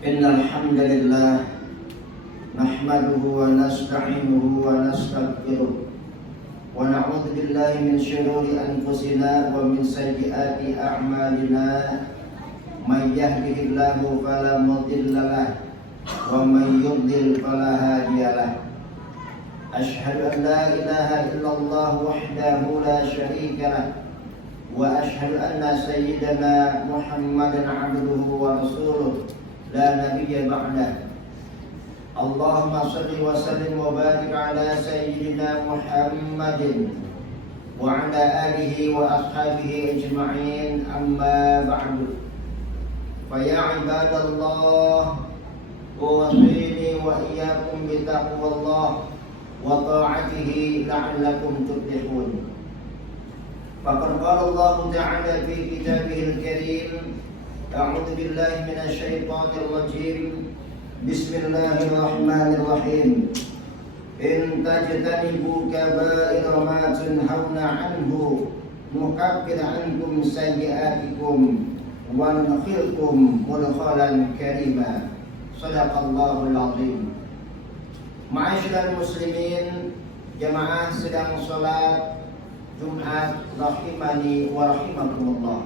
Innal hamdalillah nahmaduhu wa nasta'inuhu wa nastaghfiruh wa na'udzu billahi min shururi anfusina wa min sayyiati a'malina may yahdihillahu fala mudilla lahu wa may yudlil fala hadiya lahu. Ashhadu an la ilaha illallah wahdahu la syarika lahu wa ashhadu anna sayyidana Muhammadan 'abduhu wa rasuluh la nabiyya ba'dah. Allahumma shalli wa sallim wa barik ala sayyidina Muhammadin wa ala alihi wa ashabihi ajma'in, amma ba'du. Fa ya ibadallah, uwasini wa iyyakum bi taqwallah wa ta'atihi la'allakum tuflihun. Faqad qala Allah ta'ala fi kitabihil karim, a'udzu billahi minasy syaithanir rajim. Bismillahirrahmanirrahim. In tajtanibu kaba'ira ma tunhauna 'anhu nukaffir 'ankum sayyi'atikum wa nudkhilkum mudkhalan karima. Shadaqallahul 'azim. Ma'asyiral muslimin, jamaah sedang salat Jumat rahimani wa rahimakumullah.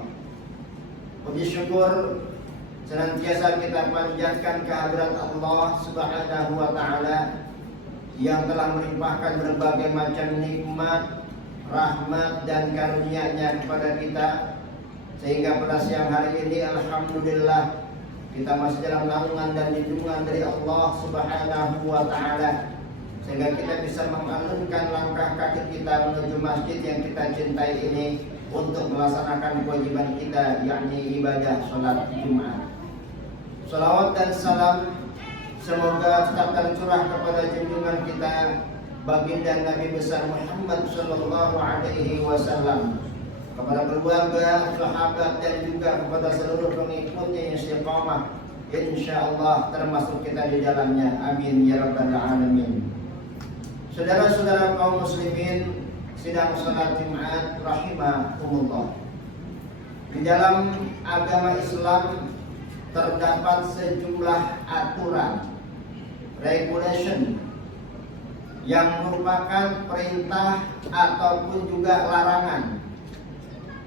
Puji syukur senantiasa kita panjatkan kehadirat Allah Subhanahu wa taala yang telah melimpahkan berbagai macam nikmat, rahmat dan karunia-Nya kepada kita, sehingga pada siang hari ini alhamdulillah kita masih dalam naungan dan lindungan dari Allah Subhanahu wa taala, sehingga kita bisa mengalunkan langkah kaki kita menuju masjid yang kita cintai ini untuk melaksanakan kewajiban kita, yakni ibadah sholat Jumat. Salawat dan salam semoga tetap tercurah kepada junjungan kita baginda Nabi besar Muhammad sallallahu alaihi wasallam, kepada keluarga, sahabat dan juga kepada seluruh pengikutnya yang istiqamah, insyaallah termasuk kita di dalamnya. Amin ya rabbal alamin. Saudara-saudara kaum muslimin sidang salat Jumat rahimahumullah. Di dalam agama Islam terdapat sejumlah aturan, regulation yang merupakan perintah ataupun juga larangan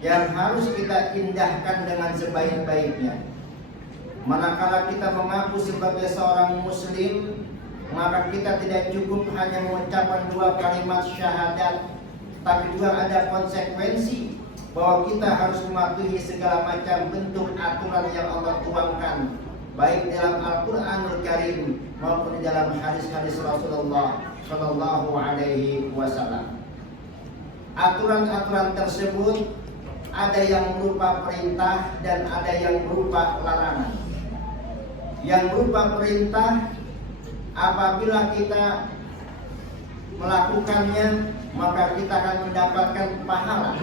yang harus kita indahkan dengan sebaik-baiknya. Manakala kita mengaku sebagai seorang muslim, maka kita tidak cukup hanya mengucapkan dua kalimat syahadat, tapi juga ada konsekuensi bahwa kita harus mematuhi segala macam bentuk aturan yang Allah tuangkan, baik dalam Al-Qur'anul Karim maupun di dalam hadis-hadis Rasulullah Shallallahu Alaihi Wasallam. Aturan-aturan tersebut ada yang berupa perintah dan ada yang berupa larangan. Yang berupa perintah, apabila kita melakukannya maka kita akan mendapatkan pahala,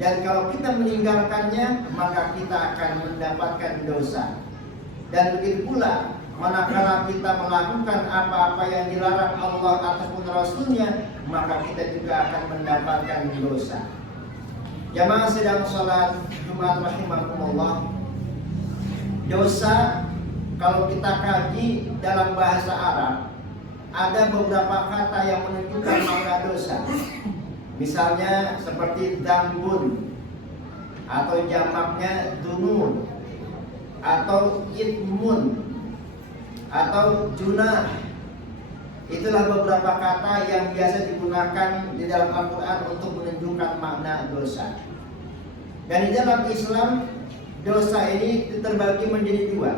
dan kalau kita meninggalkannya maka kita akan mendapatkan dosa. Dan begitu pula manakala kita melakukan apa-apa yang dilarang Allah ataupun Rasulnya, maka kita juga akan mendapatkan dosa. Jamaah sedang sholat Jumat rahimahumullah, dosa kalau kita kaji dalam bahasa Arab ada beberapa kata yang menunjukkan makna dosa. Misalnya seperti dambun atau jamaknya dunun atau itmun atau junah. Itulah beberapa kata yang biasa digunakan di dalam Al-Quran untuk menunjukkan makna dosa. Dan di dalam Islam dosa ini terbagi menjadi dua.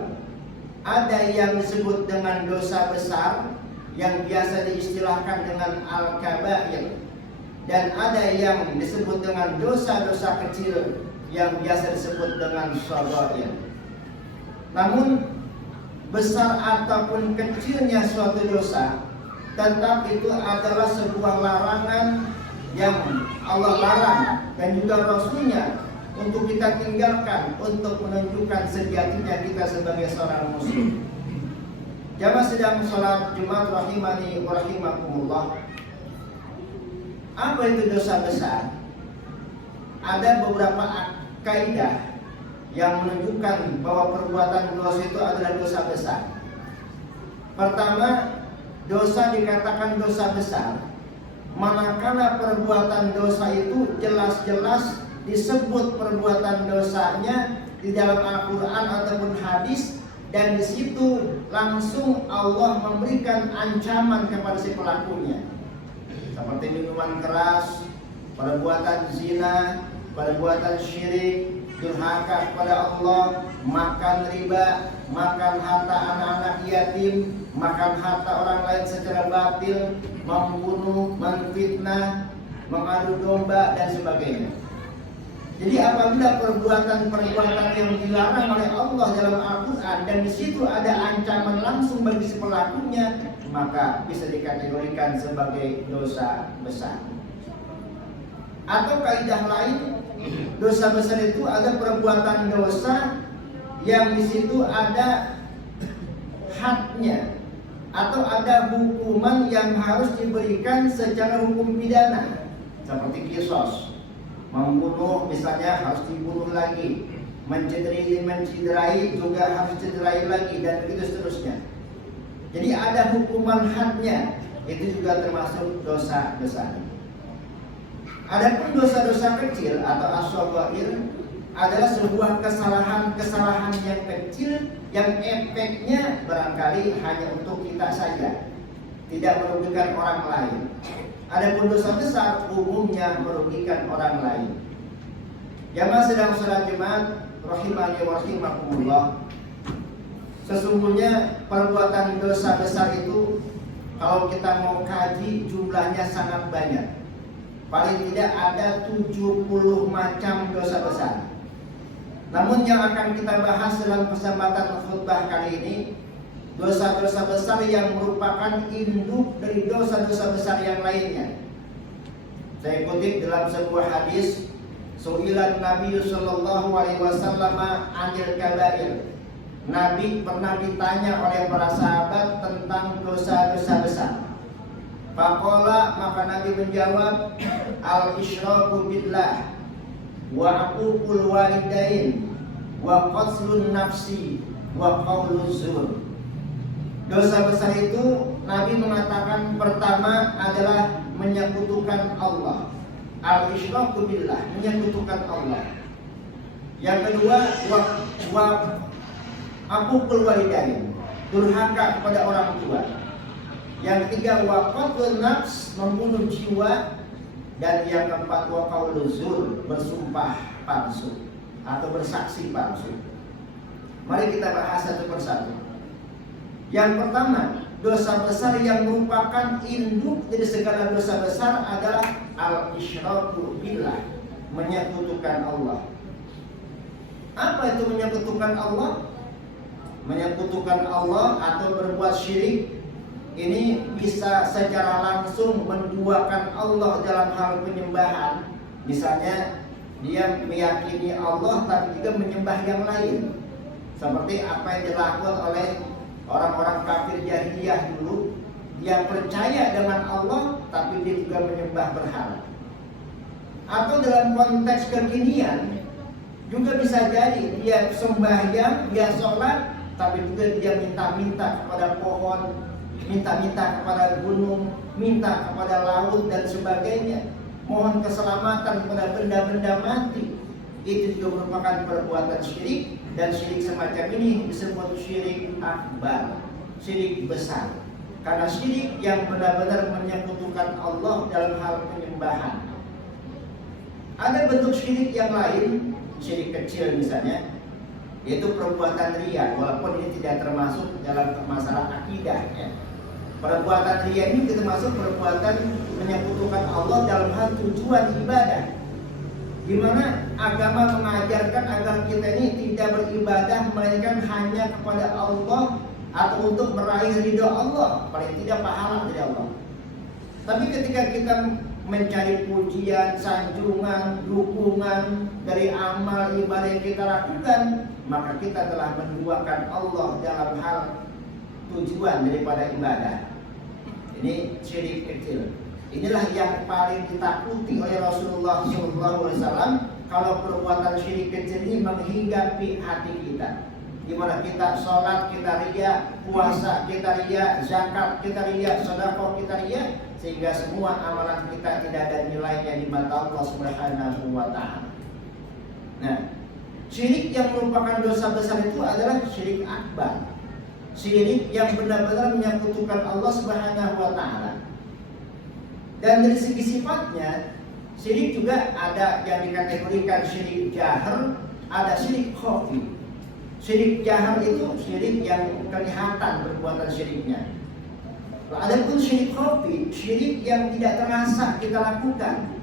Ada yang disebut dengan dosa besar yang biasa diistilahkan dengan al-kabair, dan ada yang disebut dengan dosa-dosa kecil yang biasa disebut dengan shaghair. Namun besar ataupun kecilnya suatu dosa, tetap itu adalah sebuah larangan yang Allah larang dan juga Rasulnya untuk kita tinggalkan, untuk menunjukkan sejatinya kita sebagai seorang muslim. Jamaah sedang sholat Jumat rahimani wa rahimakumullah. Apa itu dosa besar? Ada beberapa kaidah yang menunjukkan bahwa perbuatan dosa itu adalah dosa besar. Pertama, dosa dikatakan dosa besar manakala perbuatan dosa itu jelas-jelas disebut perbuatan dosanya di dalam Al-Quran ataupun hadis, dan di situ langsung Allah memberikan ancaman kepada si pelakunya, seperti minuman keras, perbuatan zina, perbuatan syirik, durhaka kepada Allah, makan riba, makan harta anak-anak yatim, makan harta orang lain secara batil, membunuh, menfitnah, mengadu domba dan sebagainya. Jadi apabila perbuatan-perbuatan yang dilarang oleh Allah dalam Al-Quran dan di situ ada ancaman langsung bagi si pelakunya, maka bisa dikategorikan sebagai dosa besar. Atau kaidah lain, dosa besar itu ada perbuatan dosa yang di situ ada hadnya atau ada hukuman yang harus diberikan secara hukum pidana, seperti kisos. Membunuh misalnya harus dibunuh lagi, menciderai juga harus cederai lagi, dan begitu seterusnya. Jadi ada hukuman hadnya, itu juga termasuk dosa besar. Adapun dosa-dosa kecil atau as-shaghair adalah sebuah kesalahan yang kecil yang efeknya barangkali hanya untuk kita saja, tidak merugikan orang lain. Adapun dosa besar umumnya merugikan orang lain. Jamaah sedang salat Jumat rahimani wa rahimakumullah. Sesungguhnya perbuatan dosa besar itu kalau kita mau kaji jumlahnya sangat banyak. Paling tidak ada 70 macam dosa besar. Namun yang akan kita bahas dalam kesempatan khutbah kali ini, dosa-dosa besar yang merupakan induk dari dosa-dosa besar yang lainnya. Saya kutip dalam sebuah hadis, Su'ilan Nabi sallallahu alaihi wasallam 'anil kabair. Nabi pernah ditanya oleh para sahabat tentang dosa-dosa besar. Faqala, maka Nabi menjawab, al-isyraku billah wa aququl walidain wa qatlun nafsi wa qauluz zur. Dosa besar itu Nabi mengatakan pertama adalah menyekutukan Allah. Al-isyraku billah, menyekutukan Allah. Yang kedua, wa aququl walidain, durhaka kepada orang tua. Yang ketiga, wa qatlun nafs, membunuh jiwa. Dan yang keempat, wa qauluz zur, bersumpah palsu atau bersaksi palsu. Mari kita bahas satu persatu. Yang pertama, dosa besar yang merupakan induk dari segala dosa besar adalah al-isyraku billah, menyekutukan Allah. Apa itu menyekutukan Allah? Menyekutukan Allah atau berbuat syirik ini bisa secara langsung menduakan Allah dalam hal penyembahan. Misalnya dia meyakini Allah tapi juga menyembah yang lain, seperti apa yang dilakukan oleh orang-orang kafir jahiliyah dulu, yang percaya dengan Allah tapi dia juga menyembah berhala. Atau dalam konteks kekinian juga bisa jadi dia sembahyang, dia sholat, tapi juga dia minta-minta kepada pohon, minta-minta kepada gunung, minta kepada laut dan sebagainya, mohon keselamatan kepada benda-benda mati. Itu juga merupakan perbuatan syirik, dan syirik semacam ini disebut syirik akbar, syirik besar. Karena syirik yang benar-benar menyekutukan Allah dalam hal penyembahan. Ada bentuk syirik yang lain, syirik kecil misalnya, yaitu perbuatan riya, walaupun ini tidak termasuk dalam masalah akidah ya. Perbuatan riya ini termasuk perbuatan menyekutukan Allah dalam hal tujuan ibadah, di mana agama mengajarkan agar kita ini tidak beribadah melainkan hanya kepada Allah atau untuk meraih ridho Allah, paling tidak pahala dari Allah. Tapi ketika kita mencari pujian, sanjungan, dukungan dari amal ibadah yang kita lakukan, maka kita telah menduakan Allah dalam hal tujuan daripada ibadah. Ini syirik kecil. Inilah yang paling ditakuti oleh Rasulullah SAW kalau perbuatan syirik kecil ini menghinggapi hati kita, di mana kita sholat kita riya, puasa kita riya, zakat kita riya, sedekah kita riya, sehingga semua amalan kita tidak ada nilainya di mata Allah Subhanahu wa taala. Nah, syirik yang merupakan dosa besar itu adalah syirik akbar. Syirik yang benar-benar menyekutukan Allah Subhanahu wa taala. Dan dari segi sifatnya, syirik juga ada yang dikategorikan syirik jahar, ada syirik khafi. Syirik jahar itu syirik yang kelihatan perbuatan syiriknya. Adapun syirik khafi, syirik yang tidak terasa kita lakukan.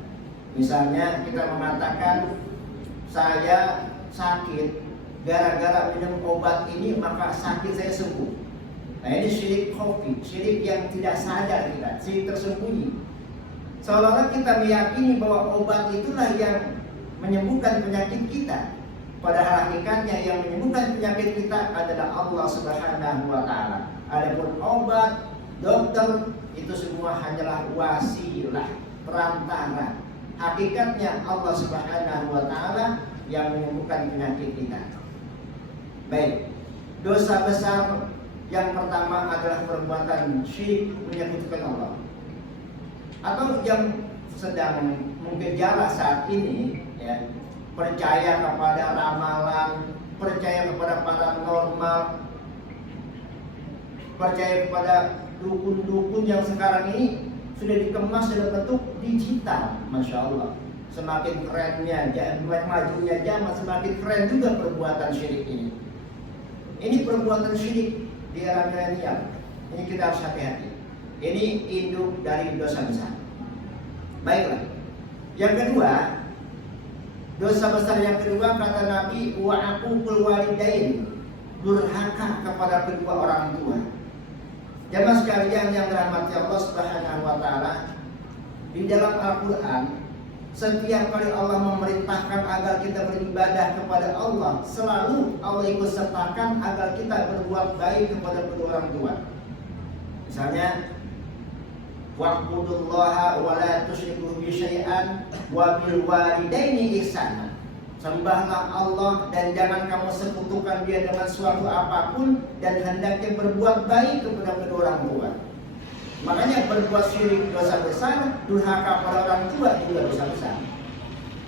Misalnya kita mengatakan saya sakit, gara-gara minum obat ini maka sakit saya sembuh. Nah, ini syirik khafi, syirik yang tidak sadar kita, syirik tersembunyi. Seolah-olah kita meyakini bahwa obat itulah yang menyembuhkan penyakit kita. Padahal hakikatnya yang menyembuhkan penyakit kita adalah Allah Subhanahu wa taala. Adapun obat, dokter itu semua hanyalah wasilah, perantara. Hakikatnya Allah Subhanahu wa taala yang menyembuhkan penyakit kita. Baik. Dosa besar yang pertama adalah perbuatan syirik menyekutukan Allah. Atau yang sedang menggejala saat ini, ya, percaya kepada ramalan, percaya kepada paranormal, percaya kepada dukun-dukun yang sekarang ini sudah dikemas dalam bentuk digital, masya Allah. Semakin kerennya, majunya zaman, semakin keren juga perbuatan syirik ini. Ini perbuatan syirik di era milenial. Ini kita harus hati-hati. Ini induk dari dosa besar. Baiklah. Yang kedua, dosa besar yang kedua kata Nabi, wa aququl walidain, durhaka kepada kedua orang tua. Jamaah sekalian yang dirahmati Allah Subhanahu wa taala, di dalam Al-Qur'an setiap kali Allah memerintahkan agar kita beribadah kepada Allah, selalu Allah ikut sertakan agar kita berbuat baik kepada kedua orang tua. Misalnya, wa'budullaha wa la tusyriku bihi syai'an wa bil walidaini ihsana. Sembahlah Allah dan jangan kamu sekutukan Dia dengan suatu apapun, dan hendaknya berbuat baik kepada kedua orang tua. Makanya berbuat syirik dosa besar, durhaka pada orang tua juga dosa besar.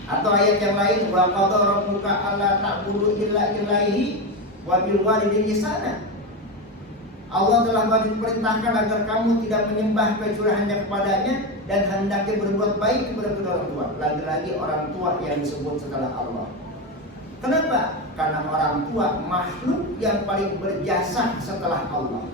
Atau ayat yang lain, wa qadha rabbuka alla ta'budu illa ilaihi wa bil walidaini ihsana. Allah telah memerintahkan agar kamu tidak menyembah kecuali hanya kepadanya, dan hendaknya berbuat baik kepada kedua orang tua. Lagi-lagi orang tua yang disebut setelah Allah. Kenapa? Karena orang tua makhluk yang paling berjasa setelah Allah.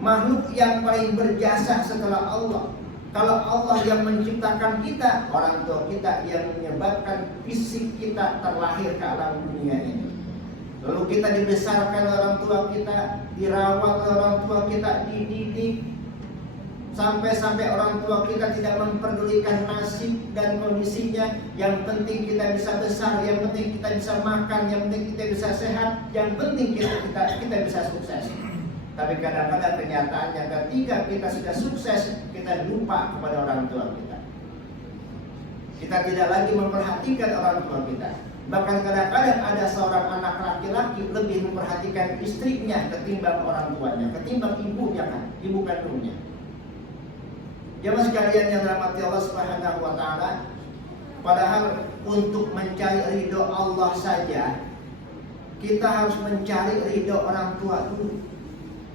Makhluk yang paling berjasa setelah Allah. Kalau Allah yang menciptakan kita, orang tua kita yang menyebabkan fisik kita terlahir ke alam dunia ini. Lalu kita dibesarkan oleh orang tua kita, dirawat oleh orang tua kita, dididik, sampai-sampai orang tua kita tidak memperdulikan nasib dan kondisinya. Yang penting kita bisa besar, yang penting kita bisa makan, yang penting kita bisa sehat, yang penting kita bisa sukses. Tapi kadang-kadang kenyataannya ketika kita sudah sukses, kita lupa kepada orang tua kita. Kita tidak lagi memperhatikan orang tua kita. Bahkan kadang-kadang ada seorang anak laki-laki lebih memperhatikan istrinya ketimbang orang tuanya, ketimbang ibunya kan, ibu kandungnya. Jamaah sekalian yang dirahmati Allah Subhanahu wa taala, padahal untuk mencari ridho Allah saja kita harus mencari ridho orang tua dulu.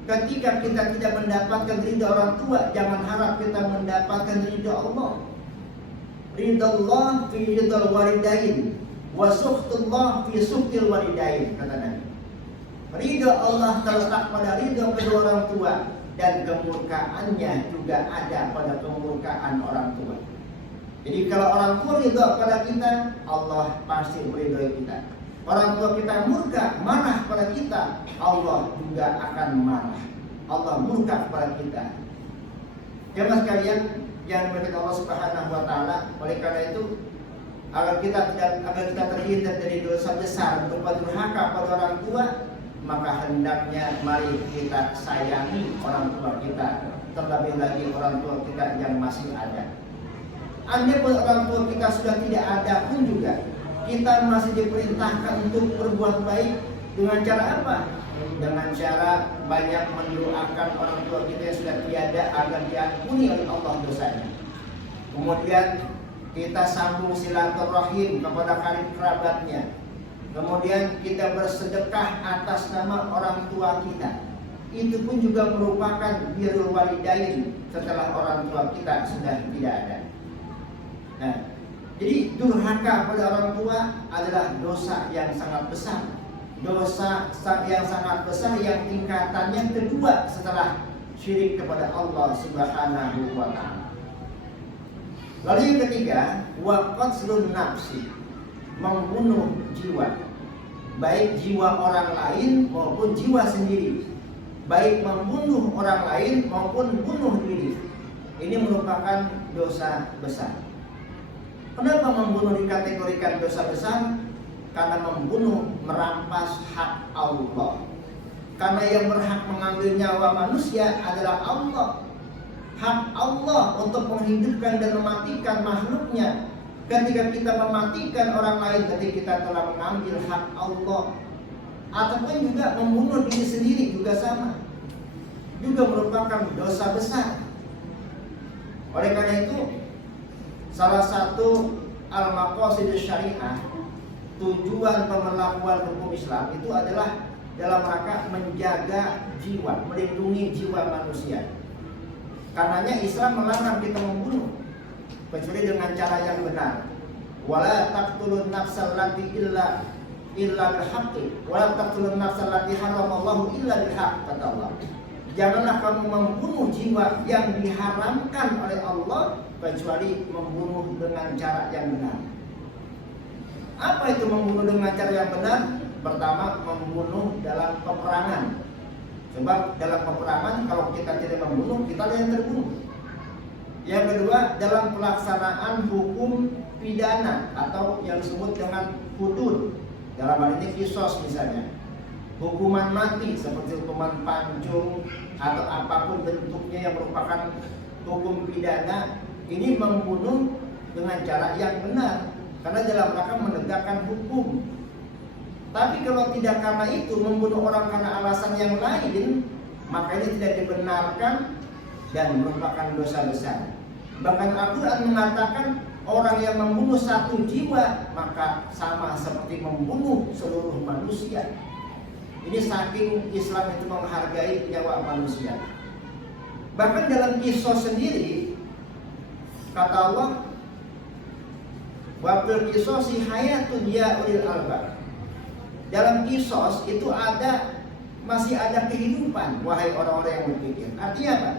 Ketika kita tidak mendapatkan ridho orang tua, jangan harap kita mendapatkan ridho Allah. Ridho Allah fi ridhal walidain, wa sukhtullah fi sukhtil walidain, kata Nabi. Ridho Allah terletak pada ridho kedua orang tua, dan kemurkaannya juga ada pada kemurkaan orang tua. Jadi kalau orang tua ridho pada kita, Allah pasti meridhoi kita. Orang tua kita murka, marah pada kita, Allah juga akan marah. Allah murka kepada kita. Jemaah sekalian yang berkat Allah Subhanahu wa taala, oleh karena itu agar kita terhindar dari dosa besar berupa durhaka pada orang tua, maka hendaknya mari kita sayangi orang tua kita, terlebih lagi orang tua kita yang masih ada. Andai pun orang tua kita sudah tidak ada pun juga, kita masih diperintahkan untuk berbuat baik dengan cara apa? Dengan cara banyak mendoakan orang tua kita yang sudah tiada agar diampuni oleh Allah dosanya. Kemudian kita sambung silaturahim kepada karib kerabatnya. Kemudian kita bersedekah atas nama orang tua kita. Itu pun juga merupakan birrul walidain setelah orang tua kita sudah tidak ada. Nah, jadi durhaka pada orang tua adalah dosa yang sangat besar. Dosa yang sangat besar yang tingkatannya kedua setelah syirik kepada Allah Subhanahu wa ta'ala. Lalu yang ketiga, wa qatlun nafsi, membunuh jiwa. Baik jiwa orang lain maupun jiwa sendiri. Baik membunuh orang lain maupun bunuh diri. Ini merupakan dosa besar. Kenapa membunuh dikategorikan dosa besar? Karena membunuh merampas hak Allah. Karena yang berhak mengambil nyawa manusia adalah Allah. Hak Allah untuk menghidupkan dan mematikan makhluknya. Ketika kita mematikan orang lain, ketika kita telah mengambil hak Allah. Ataupun juga membunuh diri sendiri juga sama, juga merupakan dosa besar. Oleh karena itu, salah satu al-maqasid syariah, tujuan pemberlakuan hukum Islam itu adalah dalam rangka menjaga jiwa, melindungi jiwa manusia. Karenanya Islam melarang kita membunuh kecuali dengan cara yang benar. Wala taqtulun nafsal lati illa bilhaqqi, wala taqtulun nafsal lati haramallahu illa bilhaqq, kata Allah. Janganlah kamu membunuh jiwa yang diharamkan oleh Allah kecuali membunuh dengan cara yang benar. Apa itu membunuh dengan cara yang benar? Pertama, membunuh dalam peperangan. Sebab dalam peperangan kalau kita tidak membunuh, kita yang terbunuh. Yang kedua, dalam pelaksanaan hukum pidana atau yang disebut dengan hudud. Dalam hal ini kisos misalnya. Hukuman mati seperti hukuman pancung atau apapun bentuknya yang merupakan hukum pidana, ini membunuh dengan cara yang benar karena dalam rangka menegakkan hukum. Tapi kalau tidak karena itu, membunuh orang karena alasan yang lain, maka ini tidak dibenarkan dan merupakan dosa besar. Bahkan Al-Quran mengatakan orang yang membunuh satu jiwa maka sama seperti membunuh seluruh manusia. Ini saking Islam itu menghargai nyawa manusia. Bahkan dalam kisah sendiri kata Allah, wa fil qisasi hayatun ya ulil albab. Dalam kisos itu masih ada kehidupan, wahai orang-orang yang berpikir. Artinya apa?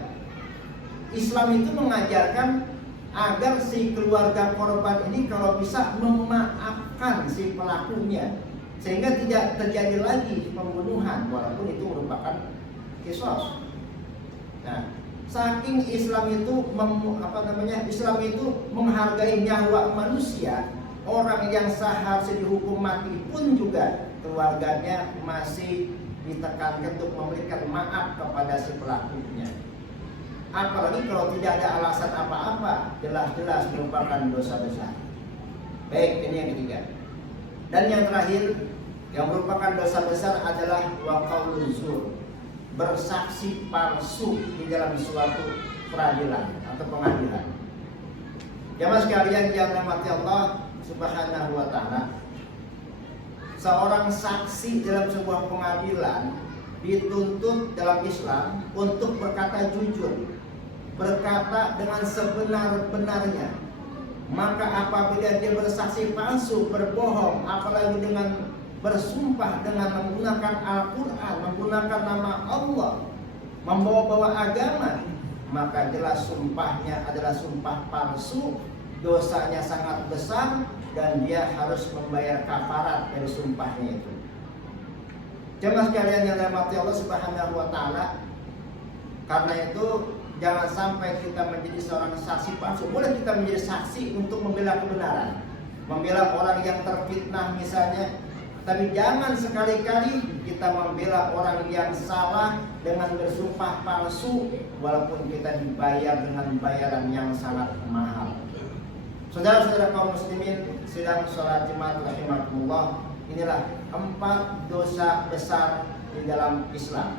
Islam itu mengajarkan agar si keluarga korban ini kalau bisa memaafkan si pelakunya, sehingga tidak terjadi lagi pembunuhan, walaupun itu merupakan kisos. Nah, saking Islam itu Islam itu menghargai nyawa manusia, orang yang seharusnya dihukum mati pun juga keluarganya masih ditekankan untuk memberikan maaf kepada si pelakunya. Apalagi kalau tidak ada alasan apa-apa, jelas-jelas merupakan dosa besar. Baik, ini yang ketiga. Dan yang terakhir, yang merupakan dosa besar adalah wa qaulun zur, bersaksi palsu di dalam suatu peradilan atau pengadilan. Jamaah sekalian yang dirahmati Allah Subhanahu wa ta'ala, seorang saksi dalam sebuah pengadilan dituntut dalam Islam untuk berkata jujur, berkata dengan sebenar-benarnya. Maka apabila dia bersaksi palsu, berbohong, apalagi dengan bersumpah dengan menggunakan Al-Quran, menggunakan nama Allah, membawa-bawa agama, maka jelas sumpahnya adalah sumpah palsu, dosanya sangat besar, dan dia harus membayar kafarat dari sumpahnya itu. Jemaah sekalian yang dirahmati Allah Subhanahu wa ta'ala, karena itu jangan sampai kita menjadi seorang saksi palsu. Boleh kita menjadi saksi untuk membela kebenaran, membela orang yang terfitnah misalnya, tapi jangan sekali-kali kita membela orang yang salah dengan bersumpah palsu, walaupun kita dibayar dengan bayaran yang sangat mahal. Saudara-saudara kaum muslimin sedang sholat Jumat rahimakumullah, inilah 4 dosa besar di dalam Islam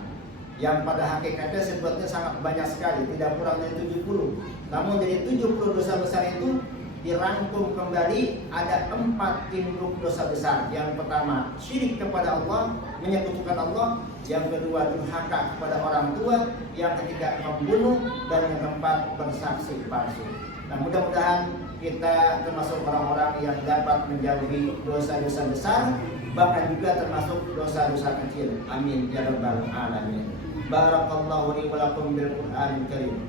yang pada hakikatnya sebetulnya sangat banyak sekali, tidak kurang dari 70. Namun dari 70 dosa besar itu dirangkum kembali ada 4 induk dosa besar. Yang pertama, syirik kepada Allah, menyekutukan Allah. Yang kedua, durhaka kepada orang tua. Yang ketiga, membunuh. Dan yang keempat, bersaksi palsu. Nah, mudah-mudahan kita termasuk orang-orang yang dapat menjauhi dosa-dosa besar, bahkan juga termasuk dosa-dosa kecil. Amin ya rabbal alamin. Barakallahu li wa lakum bil Qur'anil Karim.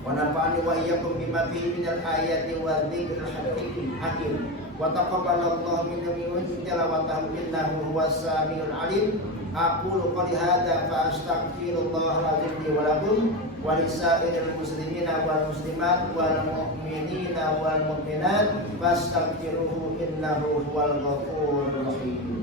Wa nafa'ani wa iyyakum bima fihi minal ayati wa dzikril hakim. Wa taqabbalallahu minna wa minkum tilawatahu innahu huwas samiul alim. Aqulu qali hadza fa astaghfirullahal azim li wa lakum wa lisairil muslimina wal muslimat wal mu'minina wal mu'minat fastaghfiruhu innahu huwal ghafurur rahim.